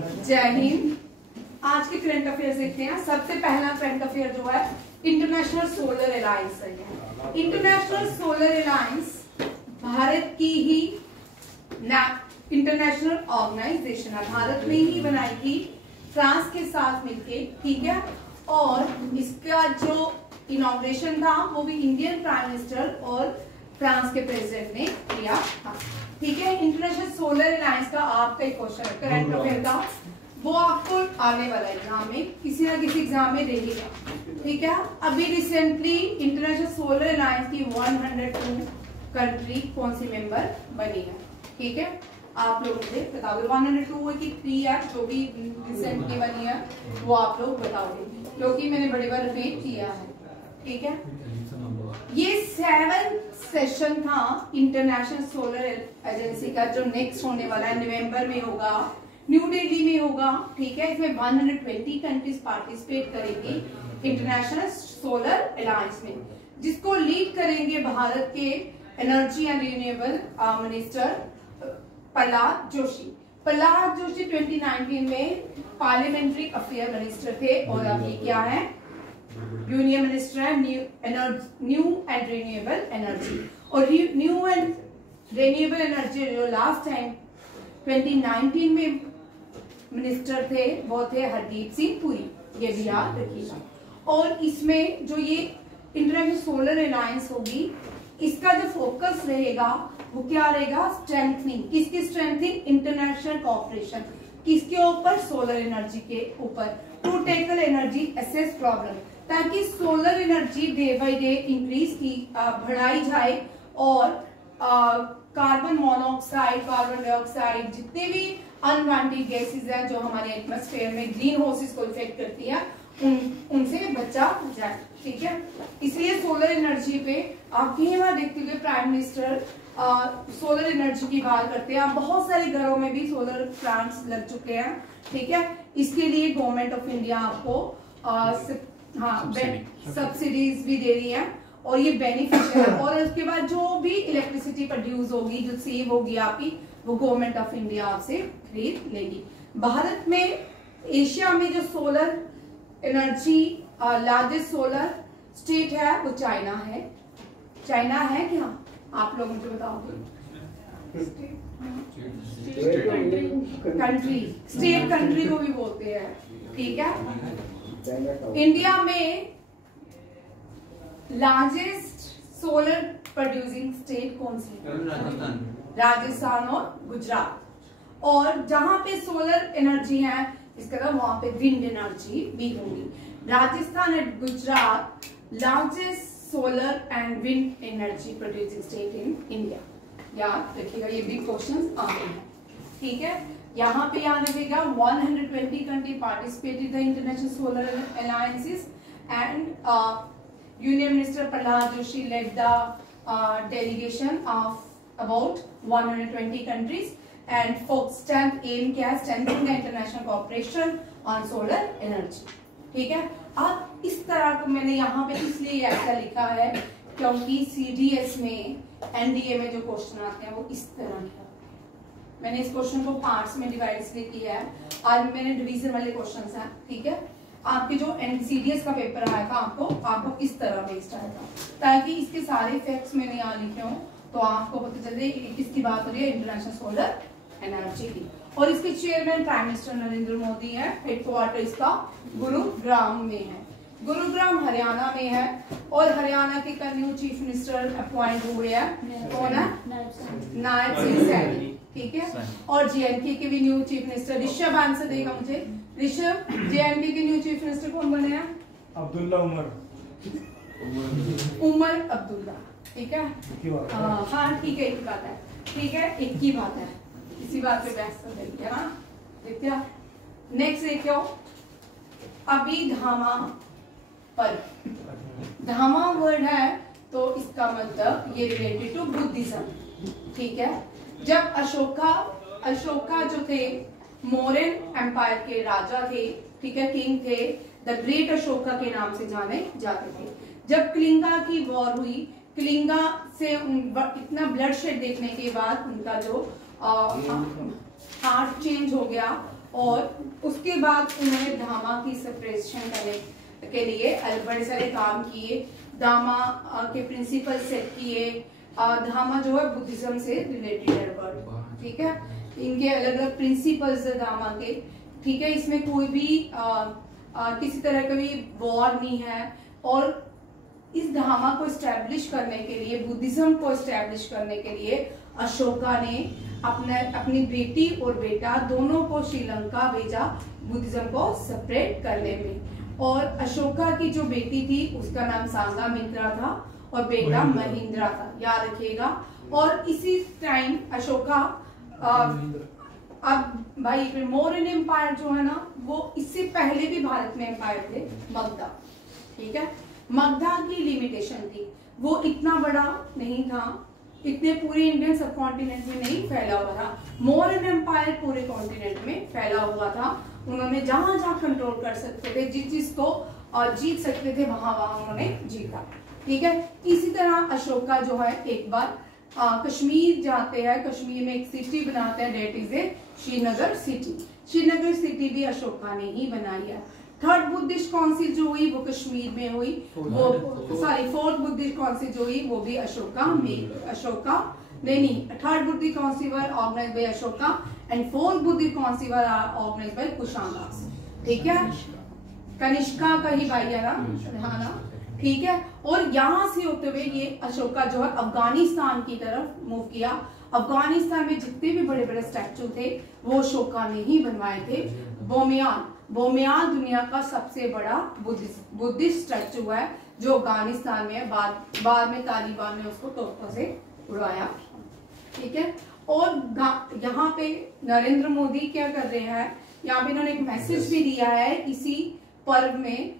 जय हिंद। आज के करंट अफेयर्स देखते हैं। सबसे पहला करंट अफेयर जो है इंटरनेशनल सोलर अलायंस है। इंटरनेशनल सोलर अलायंस भारत की ही इंटरनेशनल ऑर्गेनाइजेशन है, भारत में ही बनाई थी फ्रांस के साथ मिलके, ठीक है। और इसका जो इनॉग्रेशन था वो भी इंडियन प्राइम मिनिस्टर और फ्रांस के प्रेसिडेंट ने किया था, ठीक है। इंटरनेशनल सोलर अलायंस का आपका एक क्वेश्चन है करंट अफेयर का, वो आपको आने वाला एग्जाम में किसी ना किसी एग्जाम में रहेगा, ठीक है। अभी रिसेंटली इंटरनेशनल सोलर अलायंस की 102 कंट्री कौन सी मेंबर बनी है, ठीक है। आप लोग मुझे बताओगे 102 है कि 3 है, जो भी रिसेंटली बनी है वो आप लोग बताओगे, क्योंकि मैंने बड़ी बार रिपीट किया है, ठीक है। ये 7th सेशन था इंटरनेशनल सोलर एजेंसी का, जो नेक्स्ट होने वाला है, नवंबर में होगा, न्यू दिल्ली में होगा, ठीक है। इसमें 120 कंट्रीज पार्टिसिपेट करेंगी इंटरनेशनल सोलर अलायंस में, जिसको लीड करेंगे भारत के energy and renewable minister Prahlad Joshi. Prahlad Joshi 2019 में पार्लियामेंट्री अफेयर मिनिस्टर थे और अब ये क्या है, यूनियन मिनिस्टर है न्यू एंड रिन्यूएबल एनर्जी। और न्यू एंड रिन्यूएबल एनर्जी जो लास्ट टाइम 2019 में मिनिस्टर थे वो थे हरदीप सिंह पुरी, ये भी याद रखिएगा। और इसमें जो ये इंटरनेशनल सोलर अलायंस होगी, इसका जो फोकस रहेगा वो क्या रहेगा, स्ट्रेंथनिंग। किसकी स्ट्रेंथनिंग, इंटरनेशनल कोऑपरेशन, किसके ऊपर, सोलर एनर्जी के ऊपर, to tackle energy access problem, ताकि solar energy day by day increase की बढ़ाई जाए और कार्बन मोनोऑक्साइड, कार्बन डाइऑक्साइड, जितने भी अनवांटेड गैसेस हैं जो हमारे एटमॉस्फेयर में ग्रीन हाउसेस को इफेक्ट करती है, उनसे बचा जाए, ठीक है। इसलिए सोलर एनर्जी पे आप कहीं बार देखते हुए प्राइम मिनिस्टर सोलर एनर्जी की बात करते हैं। बहुत सारे घरों में भी सोलर प्लांट्स लग चुके हैं, ठीक है। इसके लिए गवर्नमेंट ऑफ इंडिया आपको सब्सिडीज भी दे रही है और ये बेनिफिशियल है। और उसके बाद जो भी इलेक्ट्रिसिटी प्रोड्यूस होगी, जो सेव होगी आपकी, वो गवर्नमेंट ऑफ इंडिया आपसे खरीद लेगी। भारत में एशिया में जो solar energy largest solar state है वो चाइना है। चाइना है क्या, आप लोग मुझे बताओगे? कंट्री, स्टेट कंट्री को भी बोलते हैं, ठीक है। इंडिया में लार्जेस्ट सोलर प्रोड्यूसिंग स्टेट कौन सी है? राजस्थान और गुजरात। और जहां पे सोलर एनर्जी है, इसका मतलब वहां पे विंड एनर्जी भी होगी। Rajasthan and Gujarat largest solar and wind energy producing state in India. याद रखिएगा, ये भी क्वेश्चंस आते हैं, ठीक है। यहाँ पे याद रखिएगा 120 country participated the international solar alliances and union minister Prahlad Joshi led the delegation of about 120 countries and focused um क्या, strengthening the international cooperation on solar energy, ठीक है। अब इस तरह का मैंने यहाँ पे इसलिए ऐसा लिखा है क्योंकि सीडीएस में, एनडीए में जो क्वेश्चन आते हैं वो इस तरह के। मैंने इस क्वेश्चन को पार्ट्स में डिवाइड इसलिए किया है, आज मैंने डिवीजन वाले क्वेश्चंस हैं, ठीक है। आपके जो सीडीएस का पेपर आएगा आपको इस तरह बेस्ड आएगा, ताकि इसके सारे फैक्ट्स मैंने यहाँ लिखे हों तो आपको पता चले किसकी बात हो रही है, इंटरनेशनल सोलर एनर्जी की। और इसके chairman prime minister Narendra Modi है। हेडक्वार्टर इसका गुरुग्राम में है, गुरुग्राम हरियाणा में है। और हरियाणा के का न्यू चीफ मिनिस्टर अपॉइंट हुए हैं, कौन है, नायब सिंह सैनी, ठीक है। और जेएनके के भी new chief minister, Rishabh answer देगा मुझे, ऋषभ, जेएनके के न्यू चीफ मिनिस्टर कौन बने हैं? अब्दुल्ला उमर अब्दुल्ला, ठीक है। हाँ ठीक है, एक बात है, ठीक है, एक ही बात है, इसी बात पे बहस कर रही है ना। देखिए नेक्स्ट देखियो, अभिधामा पर, धामा वर्ड है तो इसका मतलब ये रिलेटेड टू बुद्धिज्म, ठीक है। जब अशोका जो थे मौर्यन एम्पायर के राजा थे, ठीक है, किंग थे, द ग्रेट अशोका के नाम से जाने जाते थे। जब कलिंगा की वॉर हुई, कलिंगा से इतना ब्लड शेड देखने के बाद उनका जो हार्ट चेंज हो गया और उसके बाद उन्होंने धामा की सप्रेशन करने के लिए बड़े सारे काम किए, धामा के प्रिंसिपल सेट किए। धामा जो है बुद्धिज्म से रिलेटेड है वर्ड, ठीक है, इनके अलग अलग प्रिंसिपल्स है धामा के, ठीक है। इसमें कोई भी किसी तरह का भी वॉर नहीं है। और इस धामा को एस्टेब्लिश करने के लिए, बुद्धिज्म को एस्टेब्लिश करने के लिए अशोका ने अपनी बेटी और बेटा दोनों को श्रीलंका भेजा बुद्धिज्म को सेपरेट करने में। और अशोका की जो बेटी थी उसका नाम सांगामित्रा था और बेटा महिंद्रा था, याद रखिएगा। और इसी टाइम अशोका अब भाई मौर्यन एम्पायर जो है ना, वो इससे पहले भी भारत में एम्पायर थे, मगधा, ठीक है। मगधा की लिमिटेशन थी, वो इतना बड़ा नहीं था, इतने पूरे इंडियन सब कॉन्टिनेंट में नहीं फैला हुआ था। मौर्यन एम्पायर पूरे कॉन्टिनेंट में फैला हुआ था। उन्होंने जहां जहां कंट्रोल कर सकते थे, जिस चीज को जीत सकते थे, वहां वहां उन्होंने जीता, ठीक है। इसी तरह अशोका जो है एक बार कश्मीर जाते हैं, कश्मीर में एक सिटी बनाते हैं, that is a Srinagar city. Srinagar city भी अशोका ने ही बनाई है। थर्ड बुद्धिस्ट काउंसिल जो हुई वो कश्मीर में हुई, वो सॉरी फोर्थ बुद्धिस्ट काउंसिल जो हुई वो भी अशोका में, अशोका नहीं, third Buddhist council organized by Ashoka and fourth Buddhist council organized by Kushanas, ठीक है। कनिष्का का ही भाई है ना, ठीक है। और यहाँ से होते हुए ये अशोका जो है अफगानिस्तान की तरफ मूव किया। अफगानिस्तान में जितने भी बड़े बड़े स्टैचू थे वो अशोका ने ही बनवाए थे। बोमियाल दुनिया का सबसे बड़ा बुद्धिस्ट स्टैचू है जो अफगानिस्तान में है। बाद में तालिबान ने उसको तोपों से उड़ाया, ठीक है। और यहाँ पे नरेंद्र मोदी क्या कर रहे हैं, यहाँ पे इन्होंने एक मैसेज भी दिया है इसी पर्व में।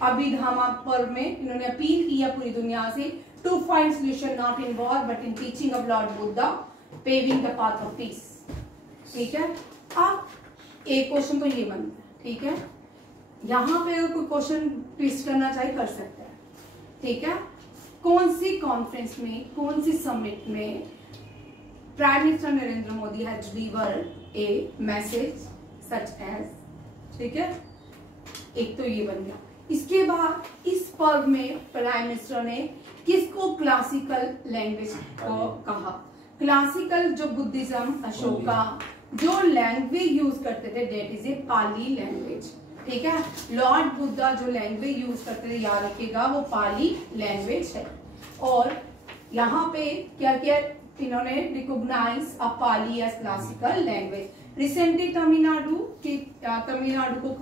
अभी धामा पर्व में इन्होंने अपील किया पूरी दुनिया से, to find solution not in war but in teaching of lord Buddha paving the path of peace, ठीक है। अब एक क्वेश्चन तो ये बनता है, ठीक है। यहाँ पे अगर कोई क्वेश्चन ट्विस्ट करना चाहे कर सकता है, ठीक है। कौन सी कॉन्फ्रेंस में, कौन सी समिट में prime minister Narendra Modi has delivered a message such as, ठीक है। एक तो ये बन गया। इसके बाद इस पर्व में प्राइम मिनिस्टर ने किसको क्लासिकल लैंग्वेज को कहा। क्लासिकल जो बुद्धिज्म, अशोका जो लैंग्वेज यूज करते थे that is a Pali language, ठीक है। लॉर्ड बुद्धा जो लैंग्वेज यूज करते थे, याद रखिएगा, वो पाली लैंग्वेज है। और यहाँ पे क्या किया इन्होंने, recognize a Pali as classical language. Recently Tamil Nadu को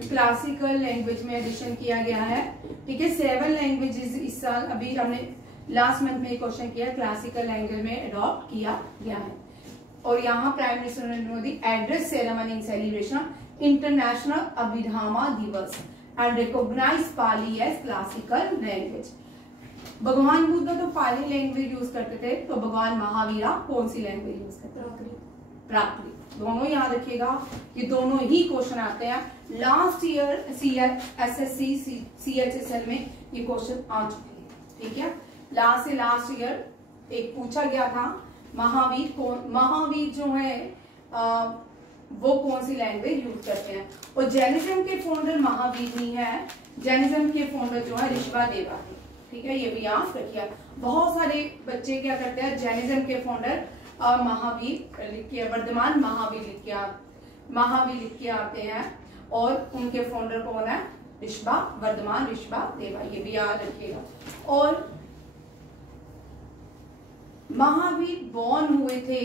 क्लासिकल लैंग्वेज में एडिशन किया गया है, ठीक है। 7 लैंग्वेजेस इस साल, अभी हमने लास्ट मंथ में क्वेश्चन किया, क्लासिकल लैंग्वेज में अडॉप्ट किया गया है। और यहाँ prime minister Narendra Modi address ceremony in celebration international Abhidhamma Divas and recognize Pali as classical language. भगवान बुद्ध तो पाली लैंग्वेज यूज करते थे, तो भगवान महावीरा कौन सी लैंग्वेज यूज करते थे, प्राकृत। दोनों याद रखिएगा, ये दोनों ही क्वेश्चन आते हैं। लास्ट ईयर SSC CHSL में ये क्वेश्चन आ चुके हैं, ठीक है। लास्ट ईयर एक पूछा गया था, महावीर जो है वो कौन सी लैंग्वेज यूज करते हैं। और जैनिज्म के फाउंडर महावीर नहीं है, जैनिज्म के फाउंडर जो है ऋषभा देवा है, ठीक है। ये भी याद रखिए। बहुत सारे बच्चे क्या करते हैं, जैनिज्म के फाउंडर महावीर लिख के, वर्धमान महावीर लिख के आते हैं, और उनके फाउंडर कौन है, वर्धमान ऋषभा देवा, ये भी याद रखिएगा। और महावीर बॉर्न हुए थे,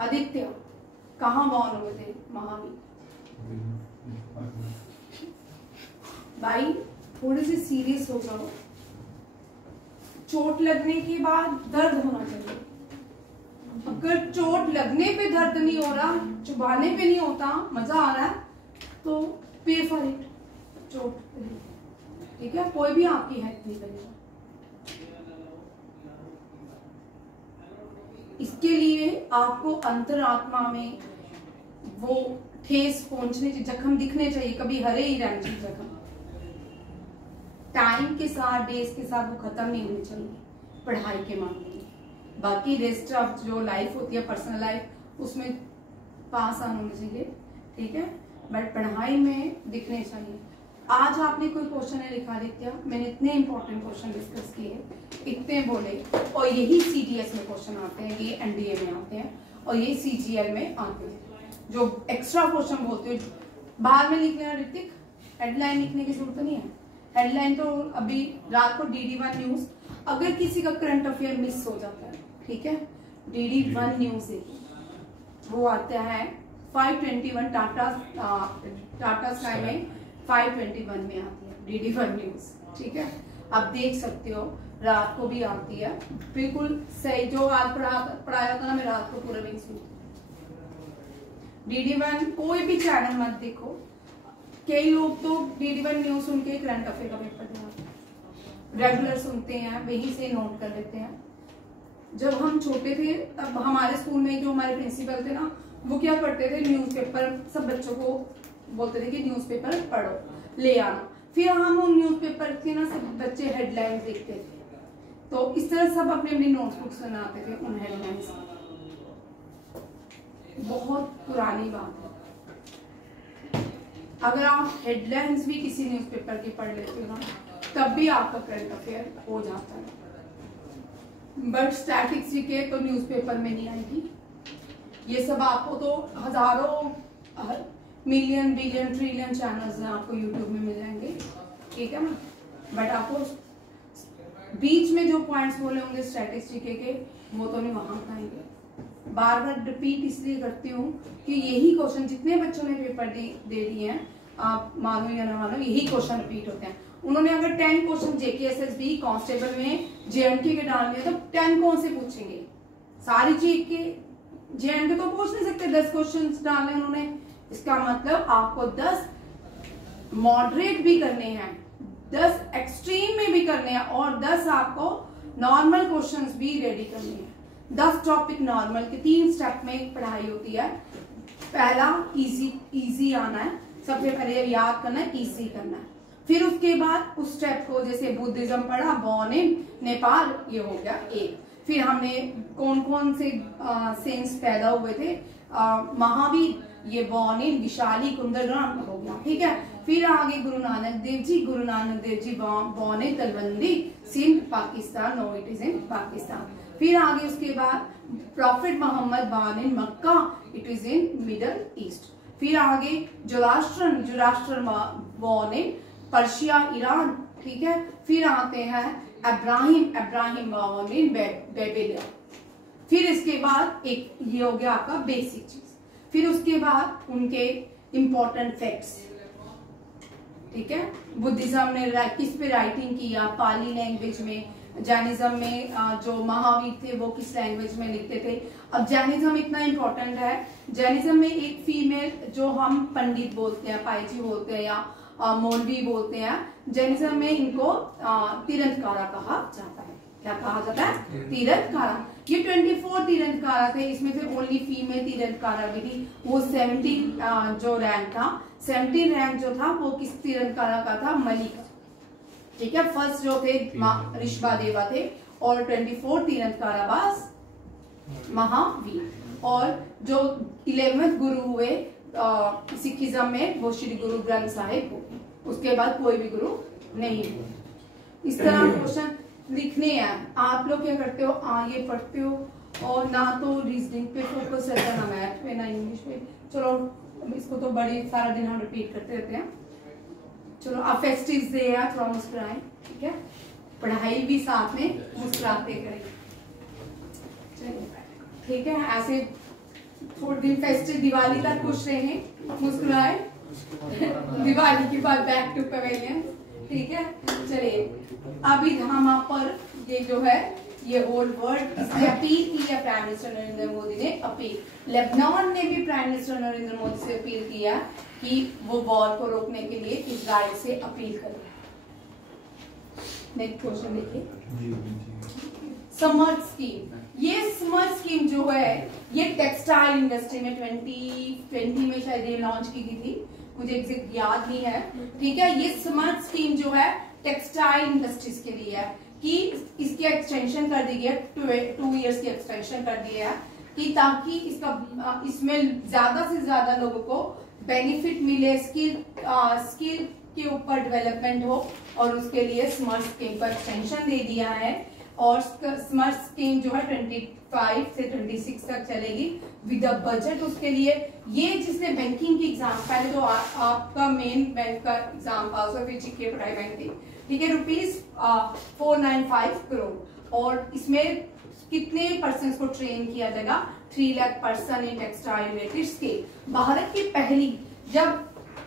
आदित्य कहाँ बॉर्न हुए थे महावीर? भाई थोड़े से सीरियस हो जाओ। चोट लगने के बाद दर्द होना चाहिए। अगर चोट लगने पे दर्द नहीं हो रहा, चुभाने पे नहीं होता, मजा आ रहा है, तो पे फॉर इट, चोट, ठीक है। कोई भी आपकी हेल्प नहीं करेगा। इसके लिए आपको अंतरात्मा में वो ठेस पहुंचने, जख्म दिखने चाहिए, कभी हरे ही रहने चाहिए जख्म। टाइम के साथ, डेज के साथ वो खत्म नहीं होने चाहिए पढ़ाई के मामले में, बाकी रेस्ट ऑफ जो लाइफ होती है पर्सनल लाइफ उसमें पास आना होना चाहिए, ठीक है, बट पढ़ाई में दिखने चाहिए। आज आपने कोई क्वेश्चन है लिखा दिया, मैंने इतने इंपॉर्टेंट क्वेश्चन डिस्कस किए, इतने बोले, और यही सीडीएस में क्वेश्चन आते हैं, ये एनडीए में आते हैं और ये सीजीएल में आते हैं। जो एक्स्ट्रा क्वेश्चन बोलते हैं बाहर में लिख लेना ऋतिक, हेडलाइन लिखने की जरूरत नहीं है। हेडलाइन तो अभी रात को DD1 न्यूज, अगर किसी का करंट अफेयर मिस हो जाता है, ठीक है, DD1 न्यूज वो आता है 521 टाटा स्काई में 521 में आती है DD1 न्यूज, ठीक है। आप देख सकते हो रात को भी आती है, बिल्कुल सही। जो आज पढ़ाया था ना, मैं रात को पूरा नहीं सुनती। DD1 कोई भी चैनल मत देखो, कई लोग तो DD1 न्यूज सुन के करंट अफेयर का पेपर दिखाते हैं, रेगुलर सुनते हैं, वहीं से नोट कर लेते हैं। जब हम छोटे थे तब हमारे स्कूल में जो हमारे प्रिंसिपल थे ना, वो क्या करते थे, न्यूज़पेपर सब बच्चों को बोलते थे कि न्यूज़पेपर पढ़ो, ले आना। फिर हम उन न्यूज़पेपर के ना सब बच्चे हेडलाइंस देखते थे, तो इस तरह सब अपनी अपनी नोटबुक्स बनाते थे उन हेडलाइंस। बहुत पुरानी बात है। अगर आप हेडलाइंस भी किसी न्यूज़पेपर की पढ़ लेते हो ना, तब भी आपका करंट अफेयर हो जाता है। बट स्टैटिस्टिक्स के तो न्यूज़पेपर में नहीं आएगी, ये सब आपको तो हजारों मिलियन बिलियन ट्रिलियन चैनल्स हैं, आपको यूट्यूब में मिल जाएंगे, ठीक है ना। बट आपको बीच में जो पॉइंट्स बोले होंगे स्टैटिस्टिक्स के, वो तो नहीं वहां आएंगे। बार बार रिपीट इसलिए करती हूँ कि यही क्वेश्चन जितने बच्चों ने पेपर दे दिए हैं, आप मानो या ना मानो, यही क्वेश्चन रिपीट होते हैं। उन्होंने अगर 10 क्वेश्चन JKSSB कांस्टेबल में JNK के डाल दिए, तो 10 कौन से पूछेंगे? सारी JNK तो पूछ नहीं सकते, 10 क्वेश्चन डाले उन्होंने। इसका मतलब आपको 10 मॉडरेट भी करने हैं, 10 एक्सट्रीम में भी करने हैं, और 10 आपको नॉर्मल क्वेश्चंस भी रेडी करने हैं। 10 टॉपिक नॉर्मल के 3 स्टेप में पढ़ाई होती है। पहला इजी आना है, सबसे पहले याद करना है, इजी करना है। फिर उसके बाद उस स्टेप को, जैसे बुद्धिज्म पढ़ा, बॉर्न इन नेपाल, ये हो गया एक। फिर हमने कौन कौन से सेंस पैदा हुए थे, महावीर, ये बॉर्न इन, विशाली, कुंदरग्राम हो गया, ठीक है। फिर आगे Guru Nanak Dev ji born in Talwandi, Sindh, Pakistan, no it is in Pakistan. फिर आगे उसके बाद prophet Muhammad born in Mecca, it is in Middle East. फिर आगे Zoroaster born in Persia, Iran, ठीक है। फिर आते हैं अब्राहिम बॉर्न इन बेबीलोन। फिर इसके बाद एक ये हो गया आपका बेसिक चीज। फिर उसके बाद उनके इंपॉर्टेंट फैक्ट्स, ठीक है। बुद्धिज्म ने किस पे राइटिंग किया, पाली लैंग्वेज में। जैनिज्म में जो महावीर थे वो किस लैंग्वेज में लिखते थे। अब जैनिज्म इतना इंपॉर्टेंट है, जैनिज्म में एक फीमेल, जो हम पंडित बोलते हैं, पायजी बोलते हैं या मौलवी बोलते हैं, जैनिज्म में इनको तीर्थंकारा कहा जाता है। क्या कहा जाता है? तीर्थंकारा। ये 24 तीर्थंकारा थे, इसमें से ओनली फीमेल तीर्थंकारा भी थी। वो 17 जो रैंक था, 17 रैंक जो था वो किस तीर्थंकारा का था? मलिक, ठीक है। फर्स्ट जो थे ऋषभा देवा थे, और 24 तीर्थंकारा वाज महावीर। और जो 11वें गुरु हुए सिखिज्म में, वो श्री गुरु ग्रंथ साहिब हुए। उसके बाद कोई भी गुरु नहीं हुए। इस तरह क्वेश्चन लिखने हैं। आप लोग क्या करते हो, ये पढ़ते हो और ना तो रीजनिंग पे फोकस रहता है, ना मैथ पे, ना इंग्लिश पे। चलो इसको तो बड़ी सारा दिन हम रिपीट करते रहते हैं। चलो आप फेस्टिव डे है, थोड़ा मुस्कुराएं, ठीक है। पढ़ाई भी साथ में मुस्कुराते करें, चलिए, ठीक है। ऐसे थोड़े दिन फेस्टिव, दिवाली तक खुश रहे, मुस्कुराए। दिवाली के बाद बैक टू पवेलियन, ठीक है। चलिए, अभी हम आप पर ये जो है, ये होल वर्ल्ड, इसने अपील की है प्राइम मिनिस्टर नरेंद्र मोदी ने अपील। लेबनान ने भी प्राइम मिनिस्टर नरेंद्र मोदी से अपील किया कि वो वॉर को रोकने के लिए इजराइल से अपील करें। नेक्स्ट क्वेश्चन देखिए। समर्थ स्कीम, ये समर्थ स्कीम जो है, ये टेक्सटाइल इंडस्ट्री में 2020 में शायद ये लॉन्च की गई थी, मुझे एग्जैक्ट याद नहीं है, ठीक है। ये समर्थ स्कीम जो है टेक्सटाइल इंडस्ट्रीज के लिए है। कि इसकी एक्सटेंशन कर दी है, 2 इयर्स की एक्सटेंशन कर दी है कि ताकि इसमें ज्यादा से ज्यादा लोगों को बेनिफिट मिले, स्किल के ऊपर डेवलपमेंट हो, और उसके लिए स्मार्ट स्कीम को एक्सटेंशन दे दिया है। और स्मार्ट स्कीम जो है 25 से 26 तक चलेगी विद बजट। उसके लिए ये जिसने बैंकिंग की एग्जाम, पहले तो आपका मेन बैंक का एग्जाम पास हो, फिर जीके पढ़ाई बैंकिंग, ठीक है, ₹495 करोड़। और इसमें कितने पर्सन को ट्रेन किया जाएगा? 3 lakh person in textile related skill. Bharat की पहली, जब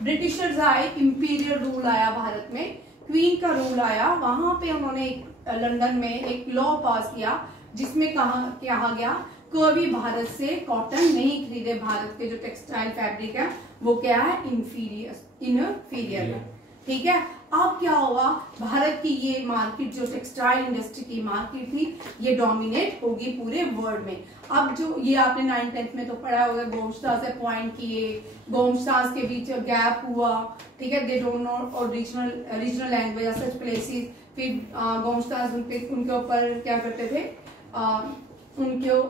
ब्रिटिशर्स आए, इंपीरियल रूल आया भारत में, क्वीन का रूल आया, वहां पे उन्होंने लंदन में एक लॉ पास किया जिसमें कहा गया कोई भी भारत से कॉटन नहीं खरीदे। भारत के जो टेक्सटाइल फैब्रिक है वो क्या है? इनफीरियर है, ठीक है। अब क्या हुआ, भारत की ये मार्केट जो टेक्सटाइल इंडस्ट्री की मार्केट थी, ये डोमिनेट होगी पूरे वर्ल्ड में। अब जो ये आपने 9th-10th में तो पढ़ा होगा, गोमस्टास अपॉइंट किए, गोमस्टास के बीच गैप हुआ, ठीक है, दे डोंट नो और रीजनल लैंग्वेज सच प्लेसेस। फिर गोमस्टास उनके ऊपर क्या करते थे,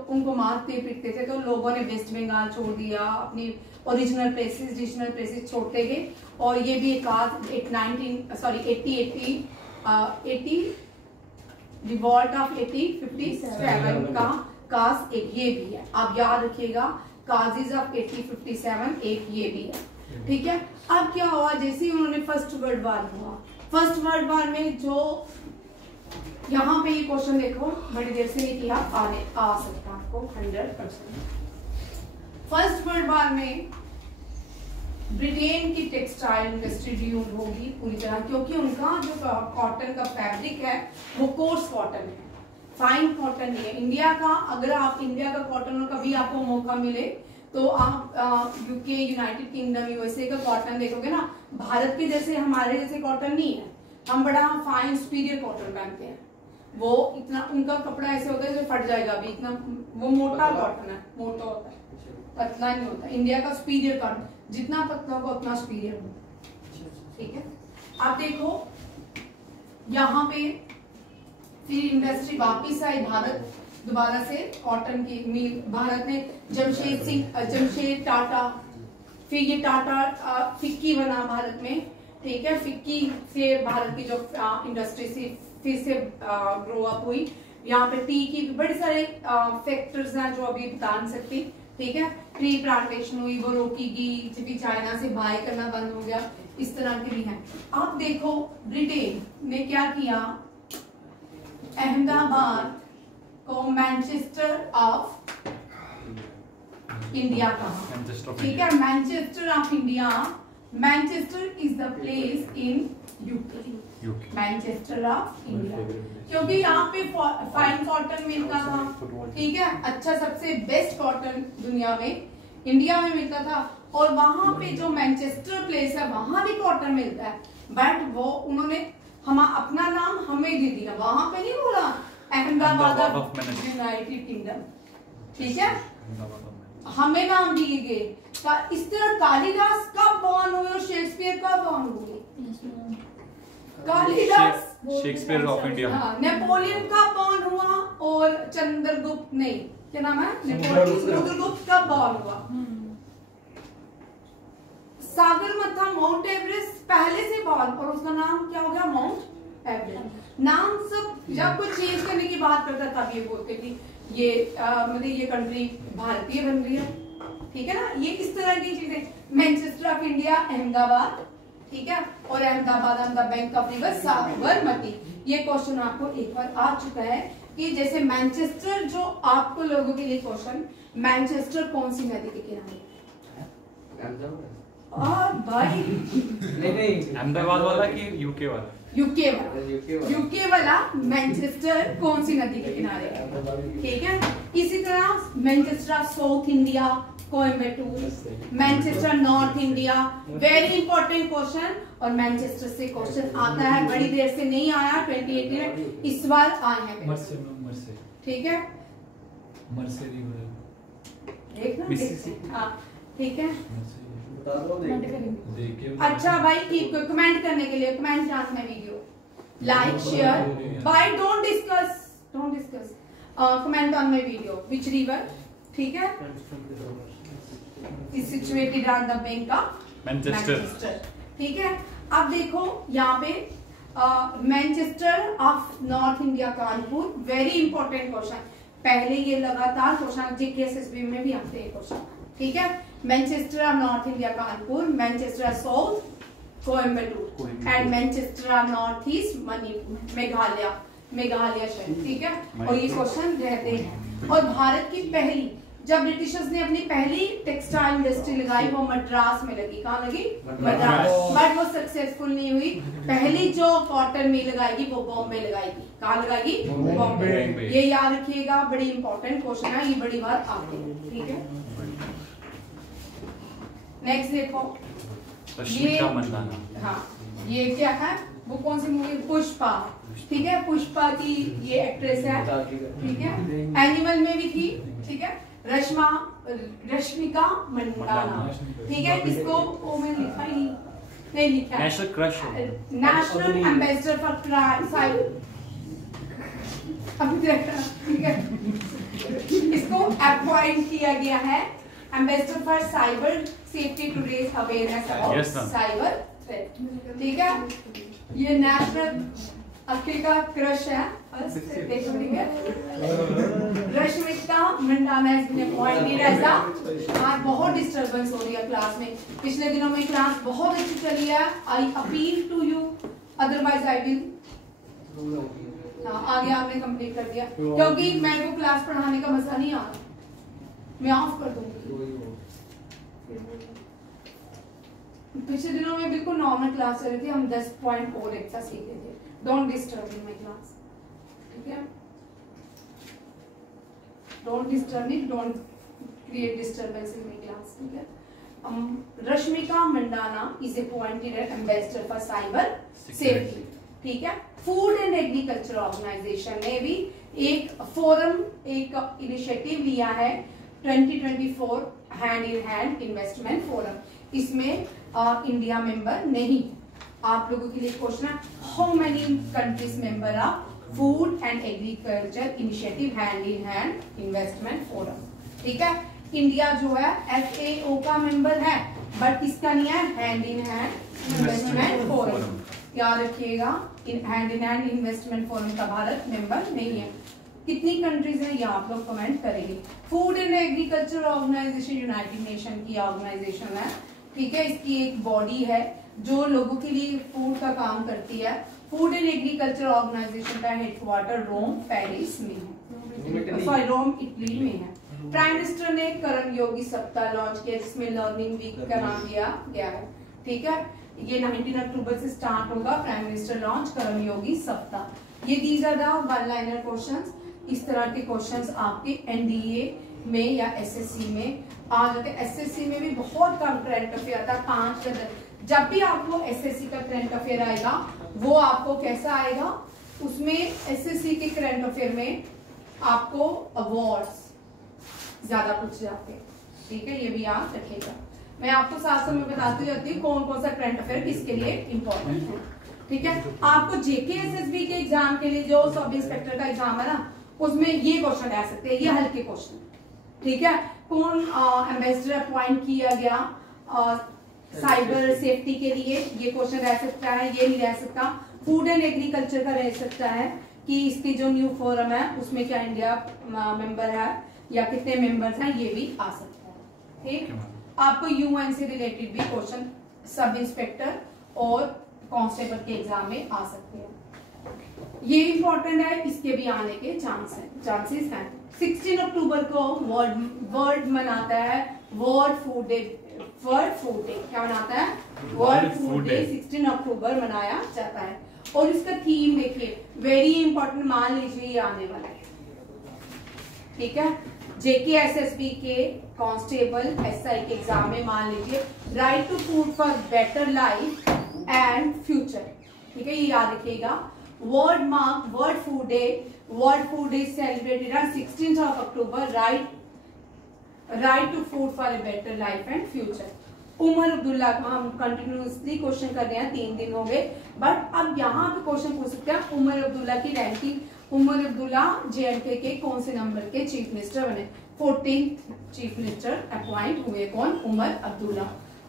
उनको मारते पीटते थे, तो लोगों ने वेस्ट बंगाल छोड़ दिया, अपनी ओरिजिनल प्लेसेस छोड़ते गए। और ये भी एक 80 रिवॉल्ट ऑफ 1857 का काज एक ये भी है, आप याद रखिएगा, काजेज ऑफ 1857 एक ये भी है, ठीक है। अब क्या हुआ, जैसे ही उन्होंने फर्स्ट वर्ल्ड वॉर हुआ, फर्स्ट वर्ल्ड वॉर में जो यहाँ पे ये क्वेश्चन देखो, बड़ी देर से नहीं किया, आ सकता आपको 100%। फर्स्ट वर्ल्ड वॉर में ब्रिटेन की टेक्सटाइल इंडस्ट्री ड्यूम्ड होगी पूरी तरह, क्योंकि उनका जो कॉटन का फैब्रिक है वो कोर्स कॉटन है, फाइन कॉटन नहीं है। इंडिया का, अगर आप इंडिया का कॉटन कभी आपको मौका मिले तो आप यूके, यूनाइटेड किंगडम, यूएसए का कॉटन देखोगे ना, भारत के जैसे, हमारे जैसे कॉटन नहीं है। हम बड़ा फाइन सुपीरियर कॉटन पहनते हैं, वो इतना, उनका कपड़ा ऐसे होता है जो फट जाएगा अभी, इतना वो मोटा कॉटन है, मोटा होता है, पतला नहीं होता। इंडिया का सुपीरियर कॉटन, जितना पतला होगा उतना सुपीरियर होगा, ठीक है। आप देखो यहाँ पे फिर इंडस्ट्री वापिस आई भारत, दोबारा से कॉटन की मिल, भारत ने जमशेद टाटा, फिर ये टाटा फिक्की बना भारत में, ठीक है। फिक्की से भारत की जो इंडस्ट्री से फिर से ग्रो अप हुई। यहाँ पे टी की बड़े सारे फैक्टर्स हैं जो अभी बता नहीं सकती, ठीक है। ट्री प्लांटेशन हुई, वो रोकी गई, जबकि चाइना से बाय करना बंद हो गया, इस तरह के भी हैं। आप देखो ब्रिटेन ने क्या किया, अहमदाबाद को मैनचेस्टर ऑफ इंडिया कहा, ठीक है, Manchester of India. Manchester is the place in UK, Manchester of India, क्योंकि यहाँ पे फाइन कॉटन मिलता था, ठीक है, अच्छा, सबसे बेस्ट कॉटन दुनिया में इंडिया में मिलता था। और वहां पे जो मैनचेस्टर प्लेस है वहां भी कॉटन मिलता है, बट वो उन्होंने अपना नाम हमें दे दिया, वहां पे नहीं बोला अहमदाबाद ऑफ यूनाइटेड किंगडम, ठीक है, हमें नाम दिए गए। इस तरह कालिदास कब बॉर्न हुए और शेक्सपियर कब बॉर्न हुए? Kalidas Shakespeare of India. Napoleon कब बॉर्न हुआ और चंद्रगुप्त नहीं, क्या नाम है, नेपोलियन समुद्रगुप्त कब बॉर्न हुआ? सागरमाथा माउंट एवरेस्ट पहले से बॉर्न, और उसका नाम क्या हो गया, माउंट एवरेस्ट। नाम सब जब कोई चेंज करने की बात करता तब ये बोलते कि ये मतलब ये कंट्री भारतीय बन रही है, ठीक है ना। ये इस तरह की चीजें, मैनचेस्टर ऑफ इंडिया अहमदाबाद, ठीक है, और Ahmedabad on the bank of river Sabarmati. ये क्वेश्चन आपको एक बार आ चुका है कि जैसे मैनचेस्टर, जो आपको लोगों के लिए क्वेश्चन, मैनचेस्टर कौन सी नदी के किनारे? भाई अहमदाबाद वाला कि यूके वाला? यूके वाला मैनचेस्टर कौन सी नदी के किनारे है, ठीक है। इसी तरह Manchester of south India, Coimbatore, Manchester north India, very important question. और मैनचेस्टर से क्वेश्चन आता है, बड़ी देर से नहीं आया, 2018 में, इस बार आए हैं, ठीक है, ठीक है। अच्छा भाई, ठीक, कमेंट करने के लिए, कमेंट चांस में video, like, share, buy, don't discuss, comment on my video. Which river? ठीक है, is situated on the bank of Manchester. ठीक है, अब देखो यहाँ पे Manchester of north India Kanpur, very important question, पहले ये लगातार क्वेश्चन जीकेएसएसबी में भी आते हैं क्वेश्चन, ठीक है। Manchester of north India Kanpur, Manchester south Coimbatore and Manchester of north east Manipur, Meghalaya शहर, ठीक है। और ये क्वेश्चन रहते हैं। और भारत की पहली, जब ब्रिटिशर्स ने अपनी पहली टेक्सटाइल इंडस्ट्री लगाई वो मद्रास में लगी, कहाँ लगी? मद्रास, बट वो सक्सेसफुल नहीं हुई। पहली जो कॉटन मिल लगाएगी वो बॉम्बे लगाएगी, कहाँ लगाएगी? बॉम्बे। ये याद रखिएगा, बड़ी इंपॉर्टेंट क्वेश्चन है, ये बड़ी बार आती है, ठीक है। नेक्स्ट देखो, ये हाँ, ये क्या है, वो कौन सी मूवी? पुष्पा, ठीक है। पुष्पा की ये एक्ट्रेस है, ठीक है। एनिमल में भी थी, ठीक है। रश्मिका मंदाना, ठीक है। इसको ओ में लिखा ही नहीं लिखा, national crush, national ambassador for cyber, ठीक है। इसको अपॉइंट किया गया है ambassador for cyber safety to raise awareness about cyber threat, ठीक है। ये नेशनल अखिल का क्रश है, ठीक है। Rashmika Mandanna has been appointed as a, आज बहुत डिस्टर्बेंस हो रही है क्लास में, पिछले दिनों में क्लास बहुत अच्छी चली है। I appeal to you, otherwise I will, आगे आपने कंप्लीट कर दिया, क्योंकि मेरे को क्लास पढ़ाने का मजा नहीं आ रहा, मैं ऑफ कर दूंगी। पिछले दिनों में बिल्कुल नॉर्मल क्लास चल रही थी, हम 10 पॉइंट और एक्स्ट्रा सीखे थे। Don't disturb in my class, ठीक है। Don't disturb me, don't create disturbance in my class, ठीक है। Rashmika Mandanna is appointed as ambassador for cyber safety, ठीक है। फूड एंड एग्रीकल्चर ऑर्गेनाइजेशन ने भी एक फोरम, एक इनिशिएटिव लिया है 2024 hand in hand investment forum. इसमें इंडिया मेंबर नहीं। आप लोगों के लिए क्वेश्चन है, how many countries member of food and agriculture initiative hand in hand investment forum, ठीक है। इंडिया जो है FAO का मेंबर है, बट किसका नहीं है? Hand in hand investment forum, याद रखिएगा। Hand in hand investment forum का भारत मेंबर नहीं है। कितनी कंट्रीज है ये आप लोग कमेंट करेंगे। Food and agriculture organization United Nation की ऑर्गेनाइजेशन है, ठीक है। इसकी एक बॉडी है जो लोगों के लिए फूड का काम करती है। फूड एंड एग्रीकल्चर ऑर्गेनाइजेशन का हेडक्वार्टर रोम पेरिस में है, सॉरी रोम इटली में है। प्राइम मिनिस्टर ने कर्म योगी सप्ताह लॉन्च किया, जिसमें लर्निंग वीक का नाम दिया गया है, ठीक है। ये 19 अक्टूबर से स्टार्ट होगा, प्राइम मिनिस्टर लॉन्च कर्म योगी सप्ताह। ये these are the one liner questions. इस तरह के क्वेश्चंस आपके NDA में या SSC में आ जाते हैं। SSC में भी बहुत कम करंट अफेयर आता है, 5 या 10। जब भी आपको SSC का करंट अफेयर आएगा वो आपको कैसा आएगा? उसमें SSC के करंट अफेयर में आपको अवार्ड्स ज्यादा पूछ जाते हैं, ठीक है। ये भी याद रखिएगा। मैं आपको साथ साथ में बताती जाती हूँ कौन कौन सा करंट अफेयर किसके लिए इम्पोर्टेंट है, ठीक है। आपको JKSSB के एग्जाम के लिए जो सब इंस्पेक्टर का एग्जाम है ना, उसमें ये क्वेश्चन आ सकते हैं, ये हल्के क्वेश्चन, ठीक है। कौन एम्बेसडर अपॉइंट किया गया साइबर सेफ्टी के लिए, ये क्वेश्चन रह सकता है, ये नहीं रह सकता। फूड एंड एग्रीकल्चर का रह सकता है कि इसकी जो न्यू फोरम है उसमें क्या इंडिया मेंबर है या कितने मेंबर्स हैं, ये भी आ सकता है, ठीक। आपको UN से रिलेटेड भी क्वेश्चन सब इंस्पेक्टर और कांस्टेबल के एग्जाम में आ सकते हैं, ये इंपॉर्टेंट है, इसके भी आने के चांसेस हैं। 16 अक्टूबर को वर्ल्ड मनाता है वर्ल्ड फूड डे। क्या मनाता है? वर्ल्ड फूड डे 16 अक्टूबर मनाया जाता है। और इसका थीम देखिए, वेरी इंपॉर्टेंट, मान लीजिए ये आने वाला है, ठीक है। JKSSB के कांस्टेबल SI के एग्जाम में मान लीजिए right to food for better life and future, ठीक है, ये याद रखिएगा। World food day celebrated on 16th of October, right to food for a better life and future। Omar Abdullah का हम कंटिन्यूसली क्वेश्चन कर रहे हैं, 3 दिन हो गए, बट अब यहाँ पे क्वेश्चन पूछ सकते हैं उमर अब्दुल्ला की रैंकिंग। उमर अब्दुल्ला JNK के कौन से नंबर के चीफ मिनिस्टर बने? 14th चीफ मिनिस्टर अपॉइंट हुए कौन? उमर अब्दुल्ला।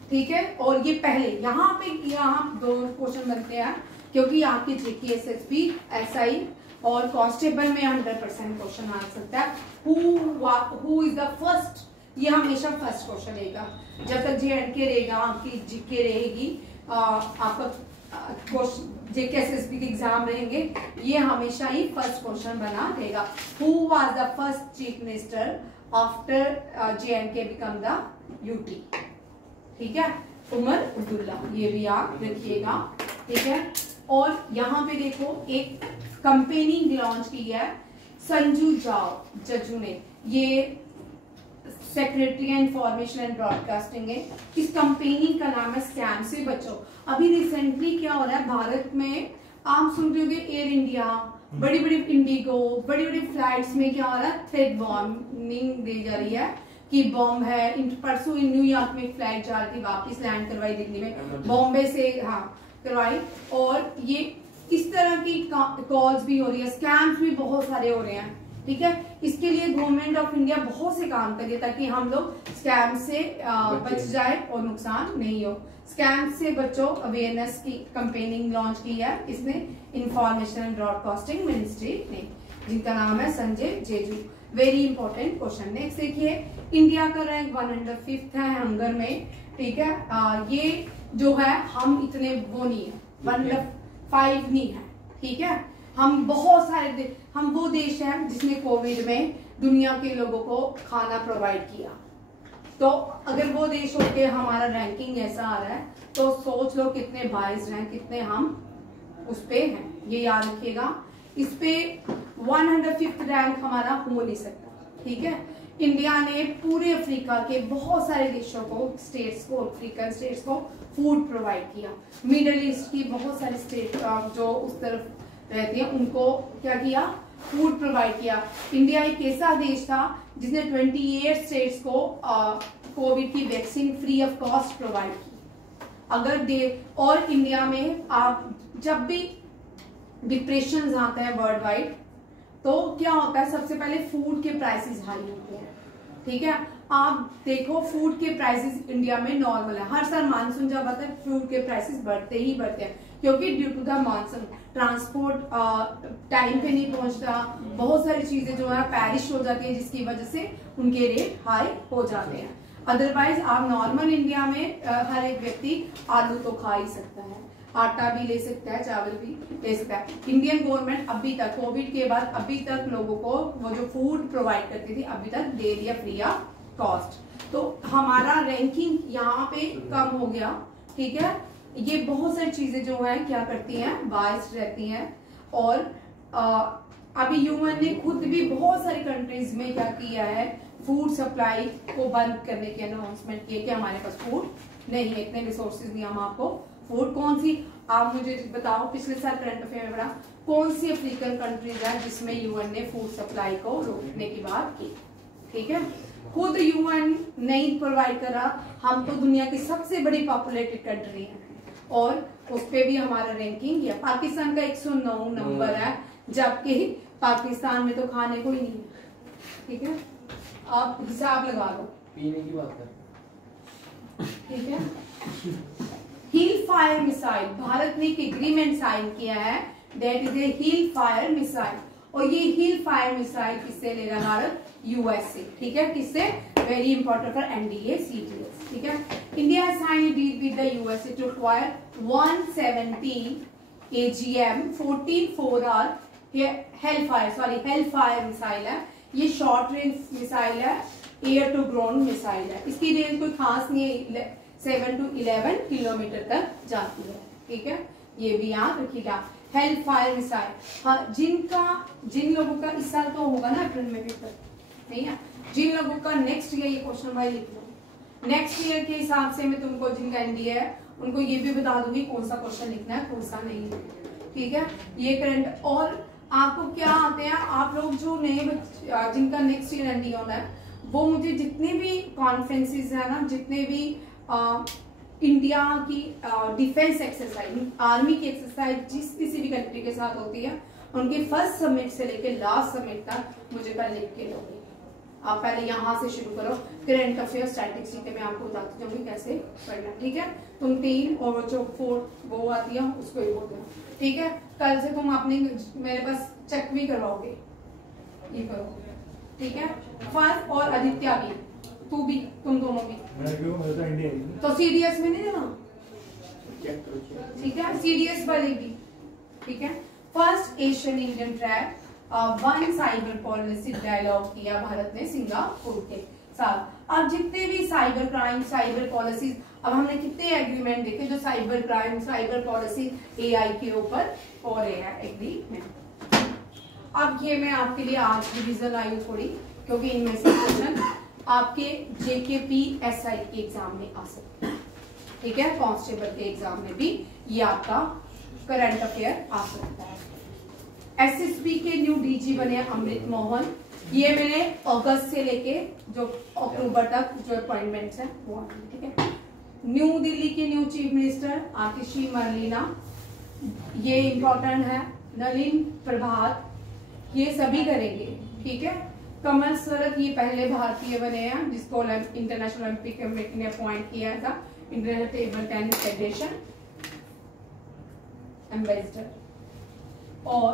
ठीक है, और ये पहले यहाँ पे यहाँ 2 क्वेश्चन बनते हैं क्योंकि आपके JK SSB SI और कांस्टेबल में 100% क्वेश्चन आ सकता है। हु इज द फर्स्ट, ये हमेशा फर्स्ट क्वेश्चन रहेगा जब तक JNK रहेगा, आपकी GK रहेगी, आपका JK SSB के एग्जाम रहेंगे, ये हमेशा ही फर्स्ट क्वेश्चन बना रहेगा। Who was the first chief minister after JNK become the UT? ठीक है, उमर अब्दुल्ला, ये भी आप रखिएगा। ठीक है, और यहाँ पे देखो एक कंपेनिंग लॉन्च की है संजू जाओ जज्जू ने, ये सेक्रेटरी इंफॉर्मेशन एंड ब्रॉडकास्टिंग है। इस कंपनी का नाम है स्कैम से बचो। अभी रिसेंटली क्या हो रहा है भारत में, आप सुन रहे होंगे एयर इंडिया, बड़ी बड़ी इंडिगो, बड़ी बड़ी फ्लाइट्स में क्या हो रहा है, थ्रेट वार्निंग दी जा रही है कि बॉम्ब है। परसों न्यूयॉर्क में फ्लाइट जा रही थी, वापस लैंड करवाई दिल्ली में, बॉम्बे से हाँ करवाई, और ये इस तरह की कॉल्स भी हो रही है, स्कैम्स भी बहुत सारे हो रहे हैं। ठीक है, इसके लिए गवर्नमेंट ऑफ इंडिया बहुत से काम कर रही है ताकि हम लोग स्कैम से बच जाए और नुकसान नहीं हो। स्कैम से बचो अवेयरनेस की कैंपेनिंग लॉन्च की है इसने इंफॉर्मेशन एंड ब्रॉडकास्टिंग मिनिस्ट्री ने, जिनका नाम है Sanjay Jaju. Very important question. Next देखिए, इंडिया का रैंक 105 है हंगर में। ठीक है, ये जो है हम इतने वो नहीं है, 105 नहीं है। ठीक है, हम बहुत सारे हम वो देश हैं जिसने कोविड में दुनिया के लोगों को खाना प्रोवाइड किया। तो अगर वो देश होके हमारा रैंकिंग ऐसा आ रहा है तो सोच लो कितने बाइस्ड हैं, कितने हम उस पे हैं, ये याद रखिएगा। इस पे 105th रैंक हमारा हो नहीं सकता। ठीक है, इंडिया ने पूरे अफ्रीका के बहुत सारे देशों को, स्टेट्स को, अफ्रीकन स्टेट्स को फूड प्रोवाइड किया। मिडल ईस्ट की बहुत सारी स्टेट जो उस तरफ रहती है उनको क्या किया, फूड प्रोवाइड किया। इंडिया एक ऐसा देश था जिसने 28 स्टेट्स को कोविड की vaccine free of cost provide की। अगर दे और इंडिया में आप जब भी डिप्रेशन आते हैं वर्ल्ड वाइड तो क्या होता है, सबसे पहले फूड के प्राइसेस हाई होते हैं। ठीक है, आप देखो फूड के प्राइसेस इंडिया में नॉर्मल है, हर साल मानसून जब आता है फूड के प्राइसेस बढ़ते ही बढ़ते हैं क्योंकि due to the monsoon transport time पे नहीं पहुंचता, बहुत सारी चीजें जो है पैरिश हो जाती है जिसकी वजह से उनके रेट हाई हो जाते हैं। अदरवाइज आप नॉर्मल इंडिया में हर एक व्यक्ति आलू तो खा ही सकता है, आटा भी ले सकता है, चावल भी ले सकता है। इंडियन गवर्नमेंट अभी तक कोविड के बाद अभी तक लोगों को वो जो फूड प्रोवाइड करती थी अभी तक दे दिया फ्री ऑफ कॉस्ट। तो हमारा रैंकिंग यहाँ पे कम हो गया। ठीक है, ये बहुत सारी चीजें जो है क्या करती हैं, बायस्ड रहती हैं। और अभी यूएन ने खुद भी बहुत सारी कंट्रीज में क्या किया है, फूड सप्लाई को बंद करने की अनाउंसमेंट किए कि हमारे पास फूड नहीं है, इतने रिसोर्सेज नहीं, हम आपको फूड। कौन सी, आप मुझे बताओ, पिछले साल करंट अफेयर में पढ़ा, कौन सी अफ्रीकन कंट्रीज है जिसमें यूएन ने फूड सप्लाई को रोकने की बात की। ठीक है, खुद यूएन नहीं प्रोवाइड कर रहा, हम तो दुनिया की सबसे बड़ी पॉपुलेटेड कंट्री है और उस पे भी हमारा रैंकिंग है। पाकिस्तान का 109 नंबर है जबकि पाकिस्तान में तो खाने को ही नहीं है। ठीक है, आप हिसाब लगा लो, पीने की बात है। ठीक है, हिल फायर मिसाइल, भारत ने एक एग्रीमेंट साइन किया है, that is a hill fire missile. और ये हिल फायर मिसाइल किससे ले रहा भारत, यूएस से। ठीक है, किससे, very important for NDA CTS. ठीक है, India has signed a deal with the USA to acquire 170 AGM 14-4R Hellfire missile है। ये शॉर्ट रेंज मिसाइल है, एयर टू ग्राउंड मिसाइल है। इसकी रेंज कोई खास नहीं है, 7 to 11 किलोमीटर तक जाती है। ठीक है, ये भी याद रखिएगा। हेल्प फायर मिसाइल, हाँ, जिन लोगों का इस साल तो होगा ना अप्रैल में पेपर, नहीं है, जिन लोगों का नेक्स्ट ईयर, ये क्वेश्चन भाई लिख लो, नेक्स्ट ईयर के हिसाब से मैं तुमको जिनका एनडीए है उनको ये भी बता दूंगी कौन सा क्वेश्चन लिखना है कौन सा नहीं। ठीक है, ये करंट। और आपको क्या आते हैं, आप लोग जो नए जिनका नेक्स्ट ईयर एनडीए होना है वो मुझे जितने भी कॉन्फ्रेंसेस है ना, जितने भी इंडिया की डिफेंस एक्सरसाइज, आर्मी की एक्सरसाइज जिस किसी भी कंट्री के साथ होती है, उनके फर्स्ट समिट से लेके लास्ट समिट तक मुझे कल लिख के दोगे। आप पहले यहाँ से शुरू करो, करंट अफेयर स्टैटिक्स के मैं आपको बताती जाऊंगी कैसे पढ़ना, ठीक है। तुम 3 और जो 4 वो आती है उसको ही बोलते हो, ठीक है। कल से तुम अपने मेरे पास चेक भी करवाओगे, ये करो, ठीक है। फर्स्ट और आदित्य भी, तू भी, तुम दोनों भी। तो सीडीएस में नहीं देना, ठीक है, सीडीएस वाले भी, ठीक है। First Asian Indian track one cyber policy dialogue किया भारत ने सिंगापुर के साथ। अब जितने भी साइबर क्राइम, साइबर पॉलिसीज, अब हमने कितने एग्रीमेंट देखे जो cyber crime, cyber policy, AI के ऊपर हो रहे हैं एग्रीमेंट। अब ये मैं आपके लिए आज रिवीजन आई हूँ थोड़ी, क्योंकि इनमें से क्वेश्चन आपके JKPSI के एग्जाम में आ सकते हैं, ठीक है। कांस्टेबल के एग्जाम में भी ये आपका करंट अफेयर आ सकता है। SSB के न्यू DG बने अमृत मोहन, ये मैंने अगस्त से लेके जो अक्टूबर तक जो अपॉइंटमेंट्स हैं वो आए, ठीक है। न्यू दिल्ली के न्यू चीफ मिनिस्टर आतिशी मरलीना, ये इंपॉर्टेंट है। नलिन प्रभात, ये सभी करेंगे, ठीक है। कमल शरद, ये पहले भारतीय बने हैं जिसको इंटरनेशनल ओलंपिक कमेटी ने अपॉइंट किया था, international table tennis federation ambassador. और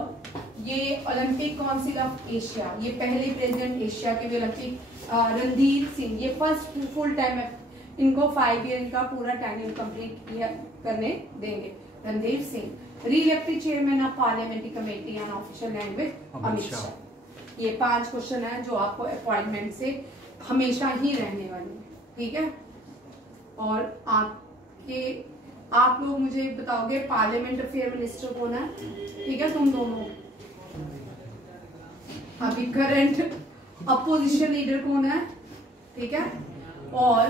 ये ओलंपिक काउंसिल ऑफ एशिया, ये पहले प्रेसिडेंट एशिया के भी ओलंपिक, रणधीर सिंह, ये फर्स्ट फुल टाइम, इनको 5 ईयर का पूरा टाइम कंप्लीट करने देंगे। Randhir Singh. Re-elected chairman of parliamentary committee on official language Amit Shah. ये 5 क्वेश्चन है जो आपको अपॉइंटमेंट से हमेशा ही रहने वाले हैं, ठीक है। और आप लोग मुझे बताओगे पार्लियामेंट अफेयर मिनिस्टर कौन है, ठीक है, तुम दोनों। अभी करंट अपोजिशन लीडर कौन है, ठीक है। और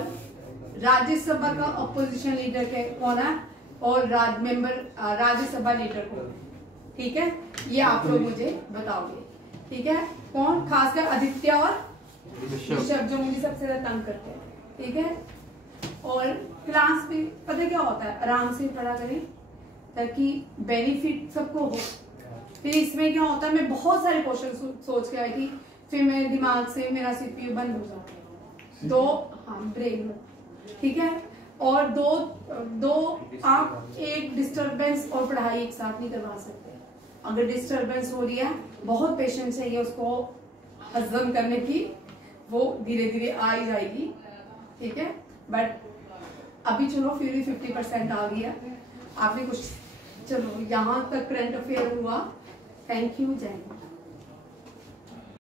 राज्यसभा का अपोजिशन लीडर कौन है, और राज्यसभा लीडर कौन है, ठीक है। ये आप लोग मुझे बताओगे, ठीक है। कौन, खासकर आदित्य और ऋषभ जो मुझे सबसे ज्यादा तंग करते हैं, ठीक है। और क्लास में पता क्या होता है, आराम से पढ़ा करें ताकि बेनिफिट सबको हो। फिर इसमें क्या होता है, मैं बहुत सारे क्वेश्चन सोच के आई थी, फिर मेरे दिमाग से मेरा CPU बंद हो जाता है, तो हाँ ब्रेन, ठीक है। और दो आप एक डिस्टरबेंस और पढ़ाई एक साथ नहीं करवा सकते। अगर डिस्टरबेंस हो रही है, बहुत पेशेंस चाहिए उसको हजम करने की, वो धीरे धीरे आ ही जाएगी, ठीक है। बट अभी चलो फिर भी 50% आ गया आपने कुछ, चलो यहाँ तक करंट अफेयर हुआ। थैंक यू, जय हिंद।